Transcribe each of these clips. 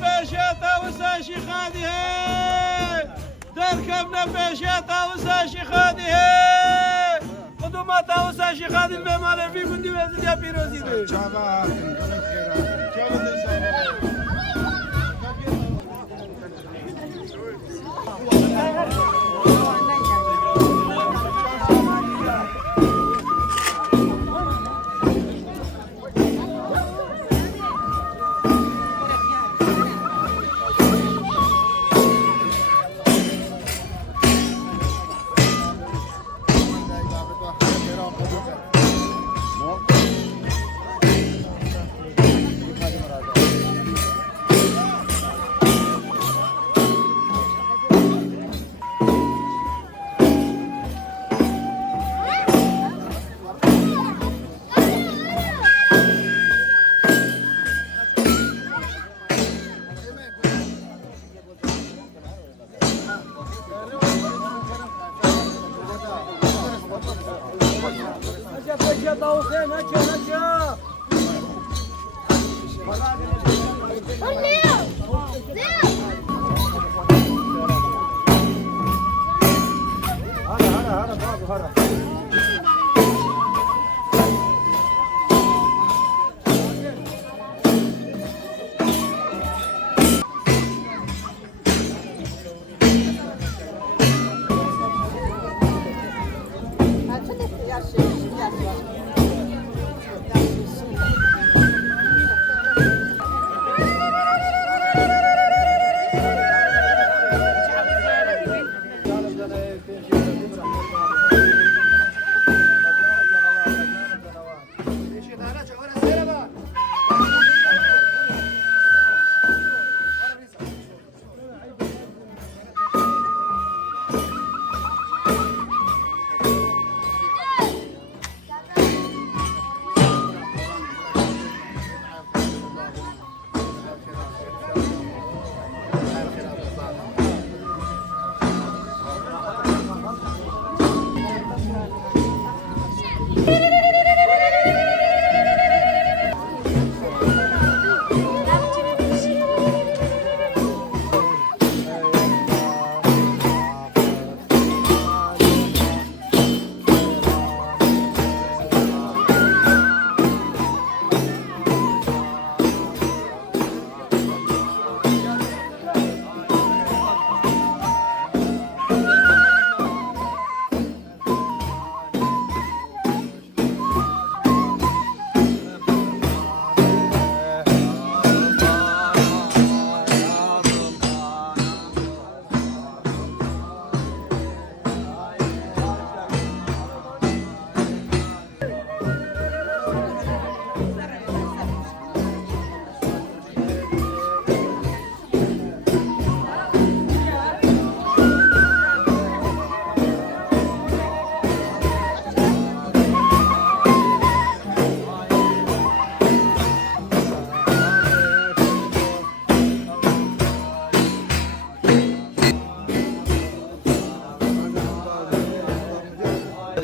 بيشيطة وساشي خادي دركبنا بيشيطة وساشي خادي قدومات وساشي خادي بمال في كندي وزيد يا بيروزي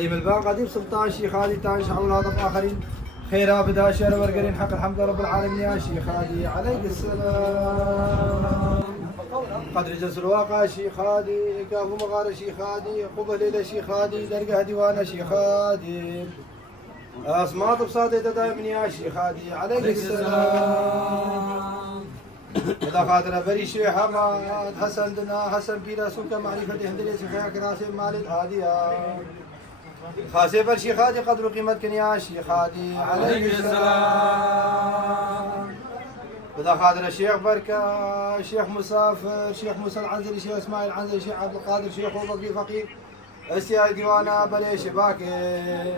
قديم الباء قديم سلطان شيخ هادي تاني شعور هذا آخرين خيرا بدا شهر ورقرين حق الحمد رب العالمين يا شيخ هادي عليك السلام قدر جسر واقع شيخ هادي كافو مغار شيخ هادي قبل ليلة شيخ هادي درقه ديوانه شيخ هادي أسماء بصادي دائما يا شيخ هادي عليك السلام إذا خاطر بري شيخ حماد حسن دنا حسن بيلا سوكا معرفة هندلة شيخ كراسي مالد هادية خاصة برشي خادي قدر قيمتك يا شيخ هادي عليك السلام إذا خاطر الشيخ بركة شيخ مسافر شيخ موسى العنزلي شيخ اسماعيل العنزلي شيخ عبد القادر شيخ وفقي فقير استياء ديوانا بلي شباكي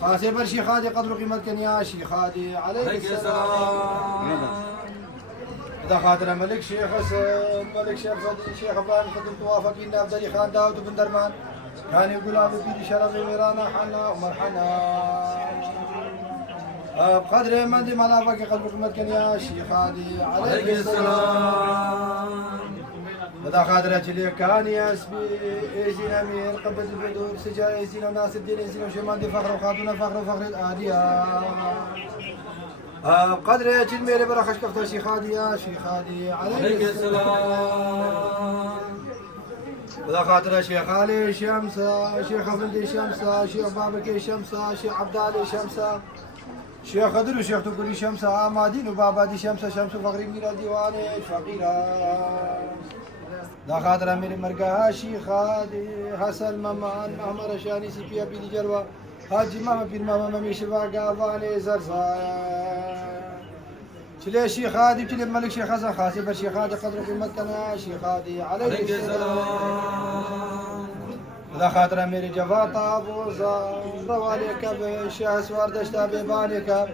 خاصة برشي خادي قدر قيمتك يا شيخ هادي عليك السلام إذا خاطر ملك شيخ حسن ملك شيخ فضل شيخ ابراهيم خدم توافقين نافذلي خان داود بن درمان كان يقول ابو بيدي شرف ميرانا حنا ومرحنا بقدر ما عندي ملافك قلب قمتك يا شيخ هادي عليك السلام إذا خاطر اجلي كان يسبي ايزين امير قبة البدور سجا ايزين ناس الدين ايزين وشمال دي فخر وخاتون فخر وفخر الادية بقدر جلميري برخش كفتا شيخ هادي يا شيخ هادي عليك السلام. بلا خاطر شيخ علي شمسة شيخ افندي شمسة شيخ بابكي شمسة شيخ عبد علي شمسة شيخ خضر وشيخ تقولي شمسة آمادين وبابا دي شمسة شمس فقري ميرا ديواني فقيرة لا خاطر امير مرقا شيخ هادي حسن مامان ماما رشاني سي بي ابي جروا حاجي ماما بير ماما مامي شبا قافاني زرزايا شلي شيخ هادي بتلي ملك شيخ حسن خاسي بر شيخ هادي قدر قيمتنا شيخ هادي عليك السلام لا خاطر امير جفاط ابو زار روالي كبش شيخ سوار دشتا بيبانك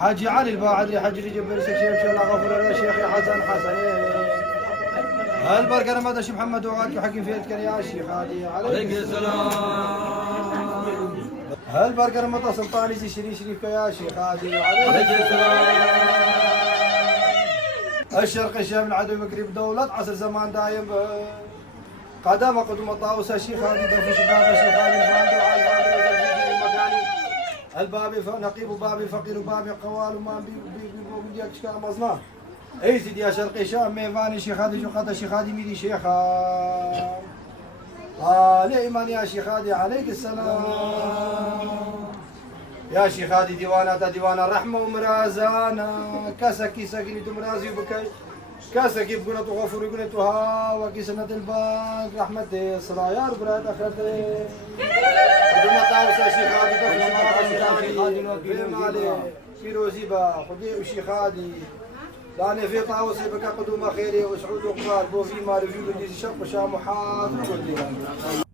حاجي علي الباعدري حاجي اللي جبر شيخ الله غفور له شيخ حسن حسنين البركة انا ما محمد وعاك وحكي في يدك يا شيخ هادي عليك السلام البركة انا سلطاني زي شريف يا شيخ هادي عليك السلام الشرق الشام العدو قريب دولة عصر زمان دايم قدم قدم طاووس الشيخ هادي دفش باب الشيخ هادي الفاندو على المكاني البابي نقيب وبابي فقير وبابي قوال وما بي اشكال مصنع اي سيدي يا شرقي شام ميفاني شيخ هادي شو قطع شيخ هادي ميدي شيخا ليه ايمان يا شيخ هادي عليك السلام يا شيخ هادي ديوانات ديوان الرحمة ومرازانا كاسكي ساكني تمرازي وبكي كاسكي بقولة غفور يقولة ها وكيسنة الباك رحمتي الصلاة يا رب رات اخرتي قدوم طاوس يا شيخ هادي دخل مالي فيروزي با خدي وشيخ هادي لاني في طاوس بك قدوم خيري وسعود وقبال بو في مال في بدي شق وشام وحاط وقلت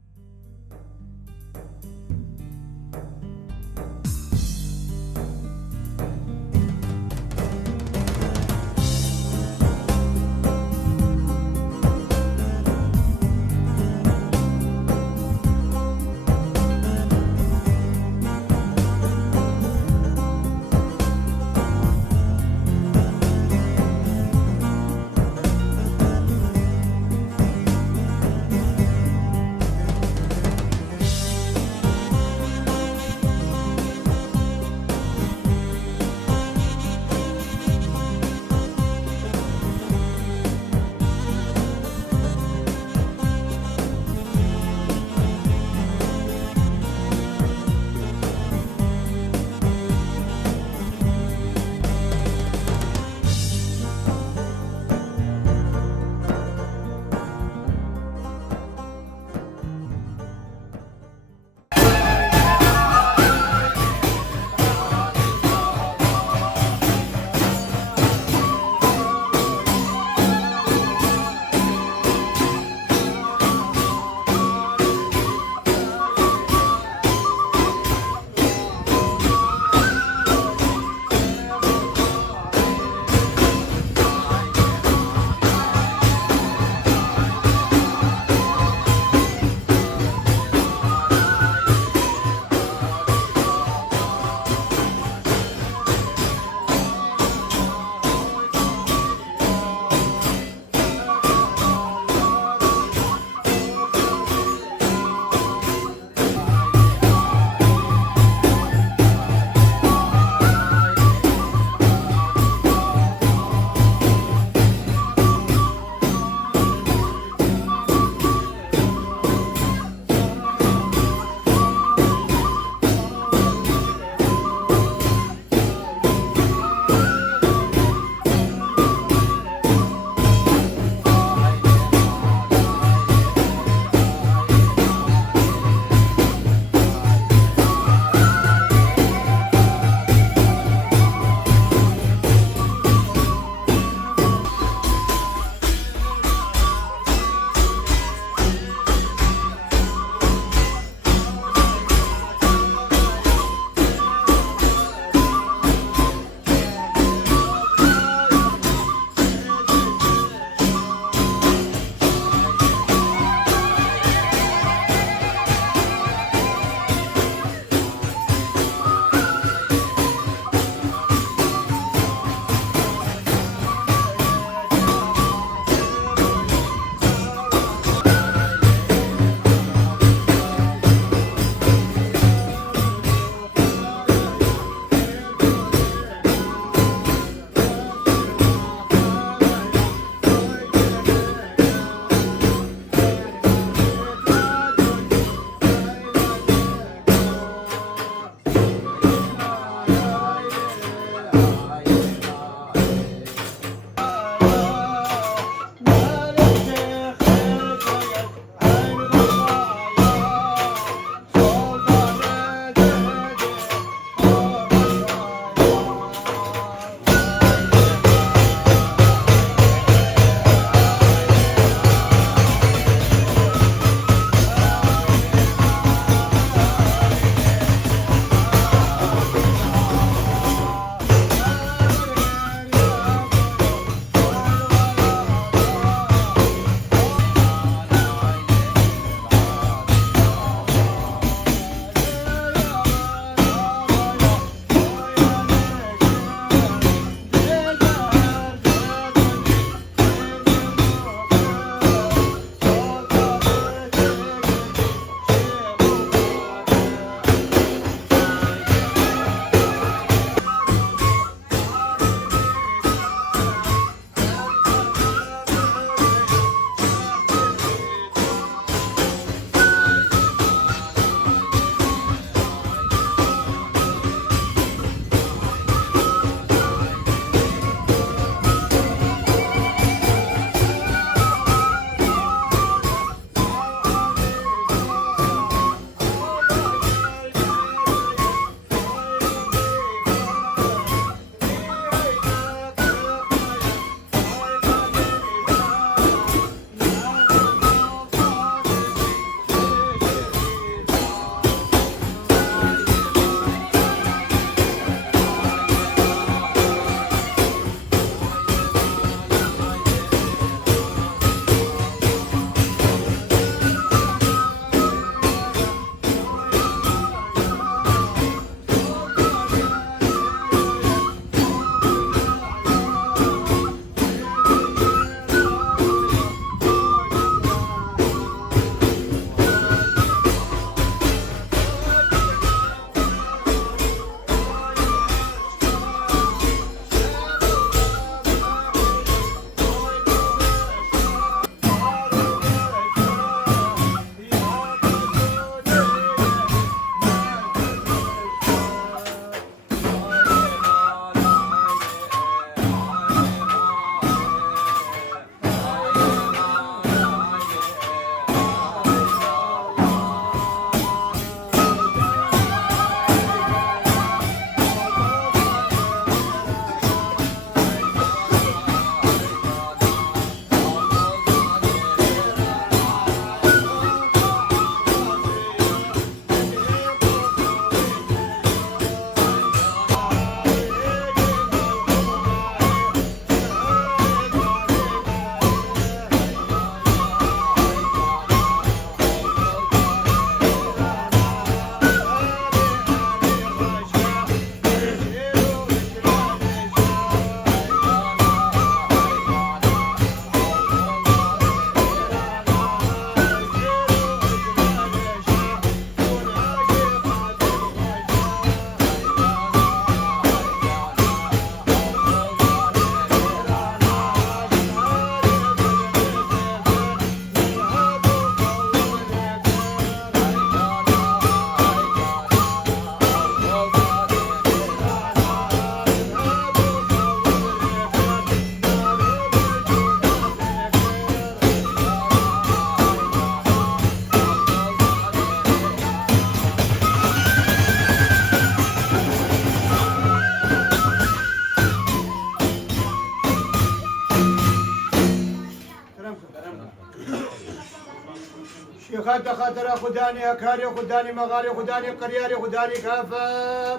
شيخات خاطر خداني أكاري خداني مغاري خداني قرياري خداني كافة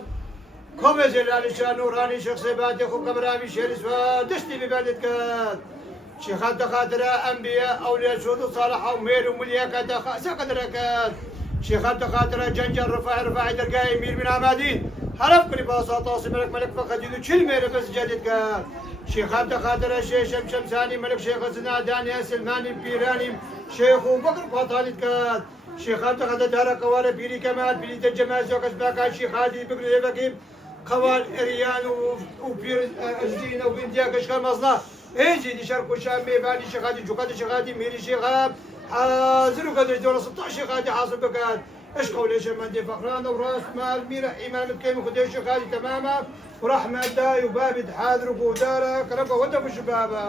كم زلالي شان نوراني شيخ سيباتي خو قبرامي شيرسوا دشتي ببلد كات شيخات خاطر أنبياء أولياء شهود صالحة ومير ومليكة سقدركات شيخات خاطر جنجر رفاع درقاي مير من عمادين حرف كل بساطة ملك ملك فخديدو شل مير بس جديد كات شيخات خاطر شيخ شمساني ملك شيخ زناداني سلماني بيراني شيخ بكر فاطالي كات شيخات خاطر دار قوال بيري كمال بيري الجمال زوج اسباكات شيخاتي بكر بكيم قوال اريان وبير ازدين وبنديا كشكال مصنع ايجي دي شرق شام ميباني شيخاتي جوكاتي شيخاتي ميري شيخاب حاضر وقدر دولة 16 شيخاتي حاصل بكات ايش قولي شمال فقران وراس مال ميرا ايمان متكيم خدي شيخاتي تماما ورحمة داي وبابد حاضر وقودارة كربة ودب الشبابة